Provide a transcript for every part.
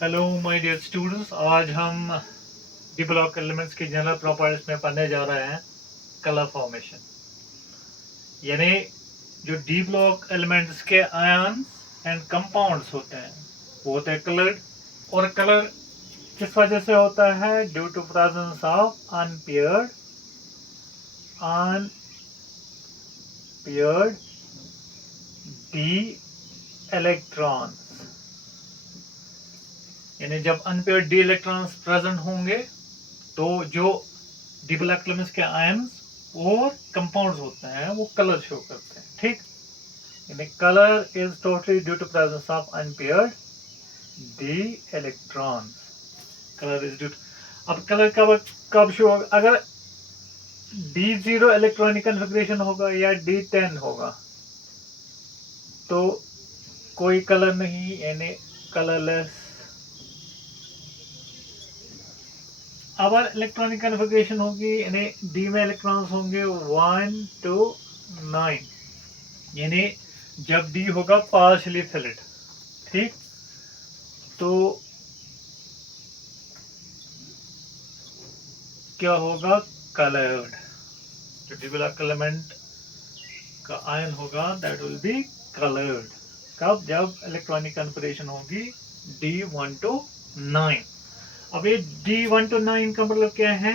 Hello my dear students, आज हम D block elements की जनरल प्रॉपर्टीज में पढ़ने जा रहे हैं कलर फॉर्मेशन। यानी जो डी ब्लॉक एलिमेंट्स के आयन्स एंड कंपाउंड्स होते हैं वो होते हैं कलर्ड। और कलर किस वजह से होता है? Due to presence of unpaired d electrons. यानी जब अनपेयर्ड डी इलेक्ट्रॉन्स प्रेजेंट होंगे तो जो डी ब्लॉक एलिमेंट्स के आयन्स और कंपाउंड्स होते हैं वो कलर शो करते हैं। ठीक, यानी colour is totally due to presence of unpaired d electrons. Colour is due. अब कलर कब कब शो होगा? अगर D0 इलेक्ट्रॉनिक कन्फिग्रेशन होगा या D10 होगा तो कोई कलर नहीं, यानी कलरलेस। अगर इलेक्ट्रॉनिक कन्फिग्रेशन होगी यानी डी में इलेक्ट्रॉन्स होंगे 1 to 9, यानी जब डी होगा पार्शियली फिल्ड, ठीक, तो क्या होगा? कलर्ड। जो डी ब्लॉक एलिमेंट का आयन होगा दैट विल बी कलर्ड। कब? जब इलेक्ट्रॉनिक कन्फिग्रेशन होगी D1 to 9। अब ये D1 to 9 का मतलब क्या है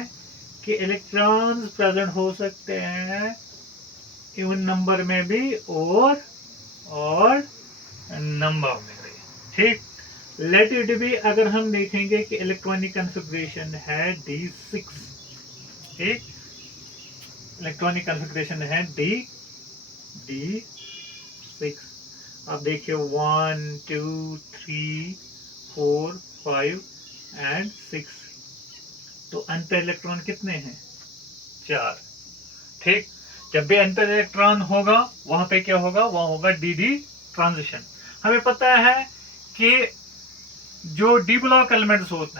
कि इलेक्ट्रॉन्स प्रेजेंट हो सकते हैं इवन नंबर में भी और नंबर में भी। ठीक, लेट इट बी। अगर हम देखेंगे कि इलेक्ट्रॉनिक कन्फिग्रेशन है D6, ठीक, इलेक्ट्रॉनिक कन्फिग्रेशन है D6। अब देखिए 1 2 3 4 5 एंड 6, तो अनपेयर इलेक्ट्रॉन कितने हैं? 4। ठीक, जब भी अनपेयर इलेक्ट्रॉन होगा वहां पे क्या होगा? वहां होगा डी ट्रांजिशन। हमें पता है कि जो डी ब्लॉक एलिमेंट्स होते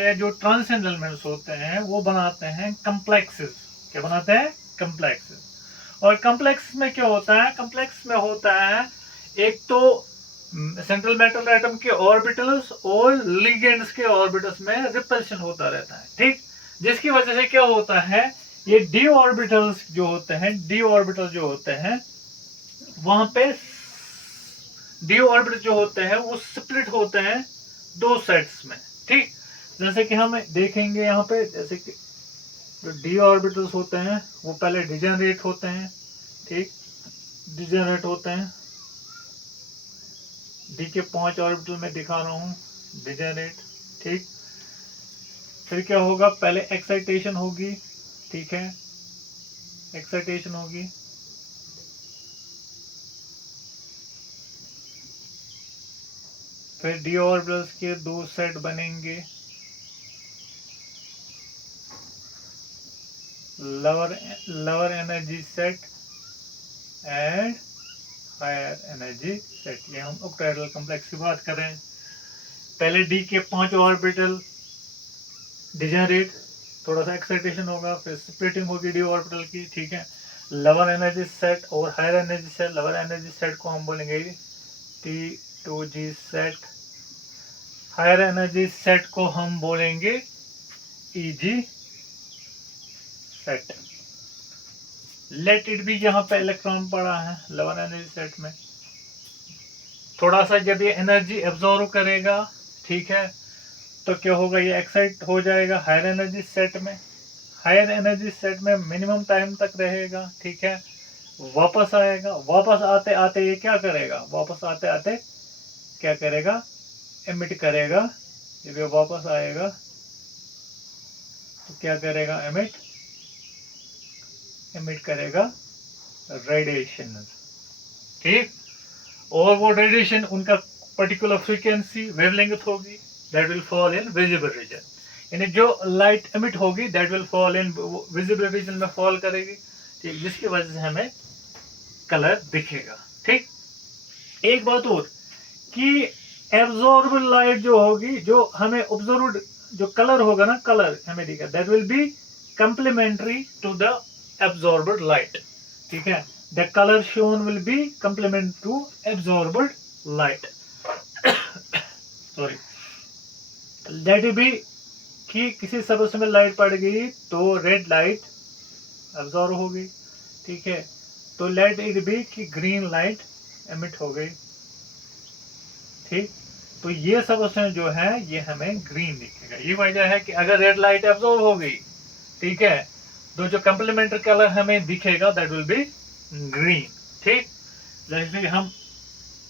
हैं, जो ट्रांजिशन एलिमेंट्स होते हैं वो बनाते हैं कम्प्लेक्सेस। क्या बनाते हैं? कम्प्लेक्सेस। और कम्प्लेक्स में क्या होता है? कम्प्लेक्स में होता है एक तो सेंट्रल मेटल एटम के ऑर्बिटल्स और लिगेंड्स के ऑर्बिटल्स में रिपल्शन होता रहता है। ठीक, जिसकी वजह से क्या होता है, ये डी ऑर्बिटल्स जो होते हैं वहां पे डी ऑर्बिटल जो होते हैं वो स्प्लिट होते हैं दो सेट्स में। ठीक, जैसे कि हम देखेंगे यहाँ पे, जैसे कि जो डी ऑर्बिटल्स होते हैं वो पहले डिजेनरेट होते हैं। ठीक, डिजेनरेट होते हैं, डी के 5 ऑर्बिटल में दिखा रहा हूं, डिजेनरेट। ठीक, फिर क्या होगा? पहले एक्साइटेशन होगी, ठीक है, एक्साइटेशन होगी, फिर डी ऑर्बिटल्स के दो सेट बनेंगे, lower energy set and higher energy set. ये हम ऑक्टाहेड्रल कॉम्प्लेक्स की बात कर रहे हैं। पहले डी के 5 ऑर्बिटल डिजेनरेट, थोड़ा सा एक्साइटेशन होगा, फिर स्प्लिटिंग होगी डी ऑर्बिटल की। ठीक है, लोअर एनर्जी सेट और higher energy set. Lower energy set को हम बोलेंगे T2G set, higher energy set को हम बोलेंगे EG सेट। लेट इट भी, यहाँ पे इलेक्ट्रॉन पड़ा है लोअर एनर्जी सेट में, थोड़ा सा जब ये एनर्जी एब्जॉर्व करेगा, ठीक है, तो क्या होगा? ये एक्साइट हो जाएगा हायर एनर्जी सेट में। हायर एनर्जी सेट में मिनिमम टाइम तक रहेगा, ठीक है, वापस आएगा। वापस आते आते ये क्या करेगा? वापस आते आते क्या करेगा? एमिट करेगा। जब ये वापस आएगा तो क्या करेगा? एमिट करेगा रेडिएशन। ठीक, और वो रेडिएशन उनका पर्टिकुलर फ्रीक्वेंसी वेवलेंथ होगी, that will fall in visible region. यानी जो लाइट एमिट होगी that will fall in visible region में फॉल करेगी। ठीक, जिसकी वजह से हमें कलर दिखेगा। ठीक, एक बात और कि एब्जॉर्ब लाइट जो होगी, जो हमें ऑब्जर्व जो कलर होगा ना, कलर हमें दिखा, that will be complementary to the absorbed light. ठीक है, the colour shown will be complement to absorbed light. Sorry, let it be कि किसी सबस्टेंस में लाइट पड़ गई तो रेड लाइट अब्जॉर्व हो गई, ठीक है। तो लेट इट बी कि ग्रीन लाइट एमिट हो गई, ठीक। तो ये सबस्टेंस जो है ये हमें ग्रीन दिखेगा। ये वजह है कि अगर रेड लाइट एब्जॉर्व हो गई, ठीक है, तो जो कंप्लीमेंट्री कलर हमें दिखेगा दैट विल बी ग्रीन, ठीक। जैसे हम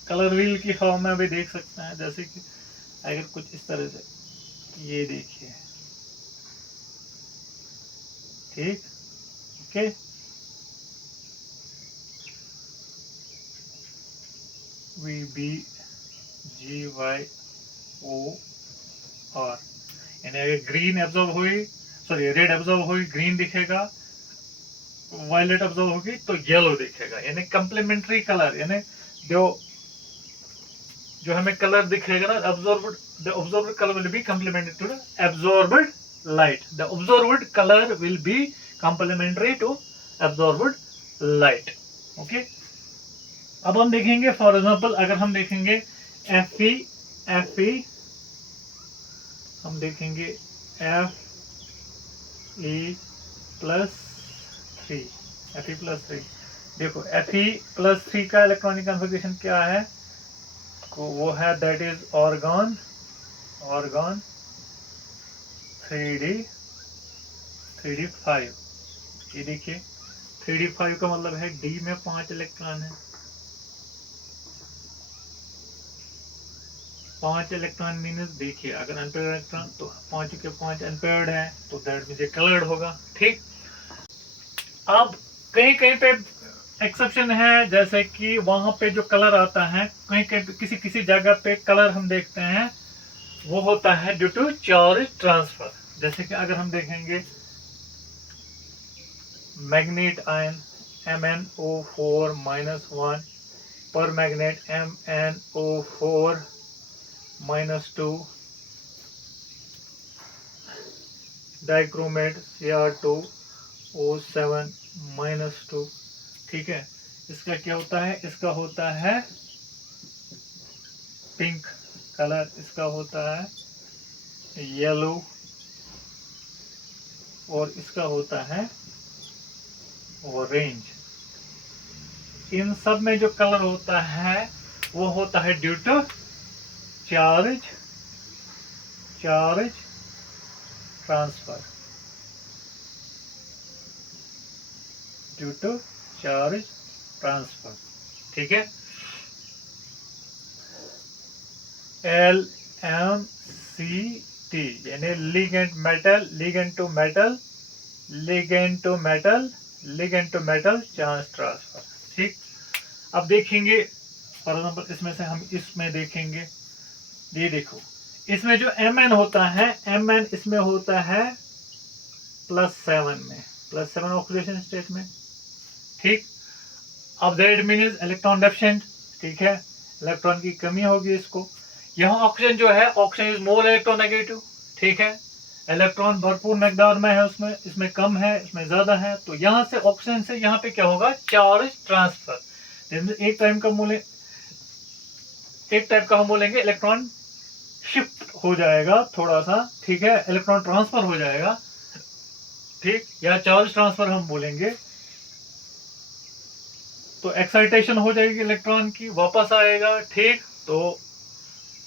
कलर व्हील की फॉर्म में भी देख सकते हैं, जैसे कि अगर कुछ इस तरह से, ये देखिए, ठीक, ओके। VBGYOR, यानी अगर ग्रीन एब्जॉर्व हुई, सॉरी रेड एब्जॉर्व हुई ग्रीन दिखेगा, वायलेट एब्जॉर्व होगी तो येलो दिखेगा। यानी कंप्लीमेंट्री कलर, यानी जो जो हमें कलर दिखेगा ना, absorbed, the observed colour will be complementary to the absorbed light, the observed colour will be complementary to absorbed light, okay. अब हम देखेंगे फॉर एग्जांपल, अगर हम देखेंगे Fe हम देखेंगे Fe+3, Fe+3, देखो Fe+3 का इलेक्ट्रॉनिक कन्फिगरेशन क्या है, वो है दैट इज ऑर्गन 3d5। ये देखिए 3d5 का मतलब है D में 5 इलेक्ट्रॉन है, 5 इलेक्ट्रॉन मीन्स देखिए अगर अनपेयर्ड इलेक्ट्रॉन तो 5 के 5 अनपेयर्ड है, तो दैट मीन्स ये कलर्ड होगा, ठीक। अब कहीं कहीं पे एक्सेप्शन है, जैसे कि वहां पे जो कलर आता है, कहीं कहीं किसी किसी जगह पे कलर हम देखते हैं वो होता है ड्यू टू चार्ज ट्रांसफर। जैसे कि अगर हम देखेंगे मैग्नेट आयन MnO4-1 पर मैग्नेट MnO4-2, डाइक्रोमेट Cr2O7-2, ठीक है। इसका क्या होता है, इसका होता है पिंक कलर, इसका होता है येलो, और इसका होता है ऑरेंज। इन सब में जो कलर होता है वो होता है due to charge transfer, due to charge transfer, ठीक है। LMCT यानी ligand to metal charge transfer, ठीक। अब देखेंगे फॉर एग्जाम्पल, इसमें से हम इसमें देखेंगे, ये देखो इसमें जो Mn होता है, Mn इसमें होता है +7 में, +7 ऑक्सीडेशन स्टेट में, ठीक। अब दैट मीन्स इलेक्ट्रॉन डेफिशिएंट, ठीक है, इलेक्ट्रॉन की कमी होगी इसको। यहाँ ऑक्सीजन जो है, ऑक्सीजन इज मोर इलेक्ट्रोनेगेटिव, ठीक है, इलेक्ट्रॉन भरपूर मकदार में है उसमें, इसमें कम है, इसमें ज्यादा है, तो यहाँ से ऑक्सीजन से यहाँ पे क्या होगा, चार्ज ट्रांसफर। एक टाइप का हम बोलेंगे इलेक्ट्रॉन शिफ्ट हो जाएगा थोड़ा सा, ठीक है, इलेक्ट्रॉन ट्रांसफर हो जाएगा, ठीक, या चार्ज ट्रांसफर हम बोलेंगे। तो एक्साइटेशन हो जाएगी इलेक्ट्रॉन की, वापस आएगा, ठीक। तो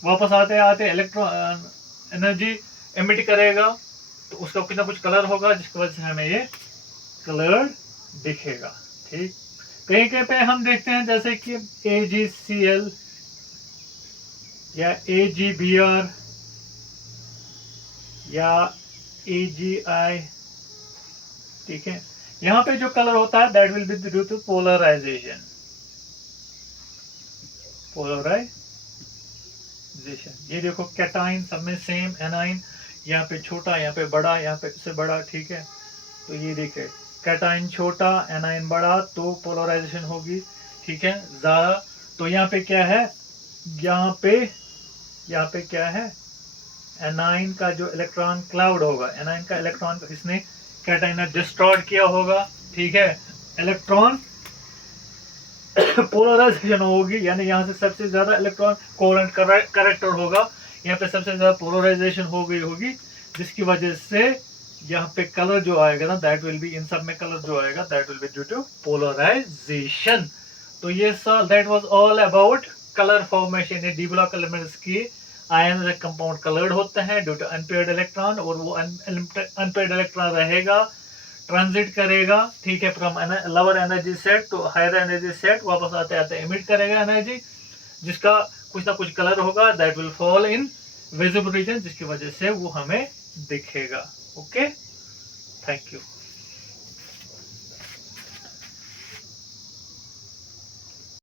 वापस आते आते इलेक्ट्रॉन एनर्जी एमिट करेगा, तो उसका कुछ ना कुछ कलर होगा जिसकी वजह से हमें ये कलर दिखेगा, ठीक। कहीं कहीं पे हम देखते हैं जैसे कि AgCl या AgBr या AgI, ठीक है, यहाँ पे जो कलर होता है that will be due to polarisation, ये देखो कैटाइन सब में सेम, एनाइन यहाँ पे छोटा, यहाँ पे बड़ा, यहाँ पे से बड़ा, ठीक है। तो ये देखिए कैटाइन छोटा, एनाइन बड़ा, तो पोलराइजेशन होगी, ठीक है, ज्यादा। तो यहाँ पे क्या है, यहाँ पे क्या है, एनाइन का जो इलेक्ट्रॉन क्लाउड होगा, एनाइन का इलेक्ट्रॉन इसने कैटाइन ने डिस्ट्रॉयड किया होगा, ठीक है, इलेक्ट्रॉन पोलराइजेशन होगी, यानी यहाँ से सबसे ज्यादा इलेक्ट्रॉन कोवेलेंट कैरेक्टर होगा, यहाँ पे सबसे ज्यादा पोलराइजेशन हो गई होगी, जिसकी वजह से यहाँ पे कलर जो आएगा ना, दैट विल बी, इन सब में कलर जो आएगा that will be due to polarisation. तो ये सब that was all about colour formation. ये डी ब्लॉक एलिमेंट्स की आयन कंपाउंड कलर्ड होते हैं ड्यू टू अनपेयर्ड इलेक्ट्रॉन, और वो अनपेयर्ड इलेक्ट्रॉन रहेगा, ट्रांजिट करेगा, ठीक है, from lower energy set to higher energy set, वापस आते आते इमिट करेगा एनर्जी, जिसका कुछ ना कुछ कलर होगा, that will fall in visible region, जिसकी वजह से वो हमें दिखेगा। Okay, thank you.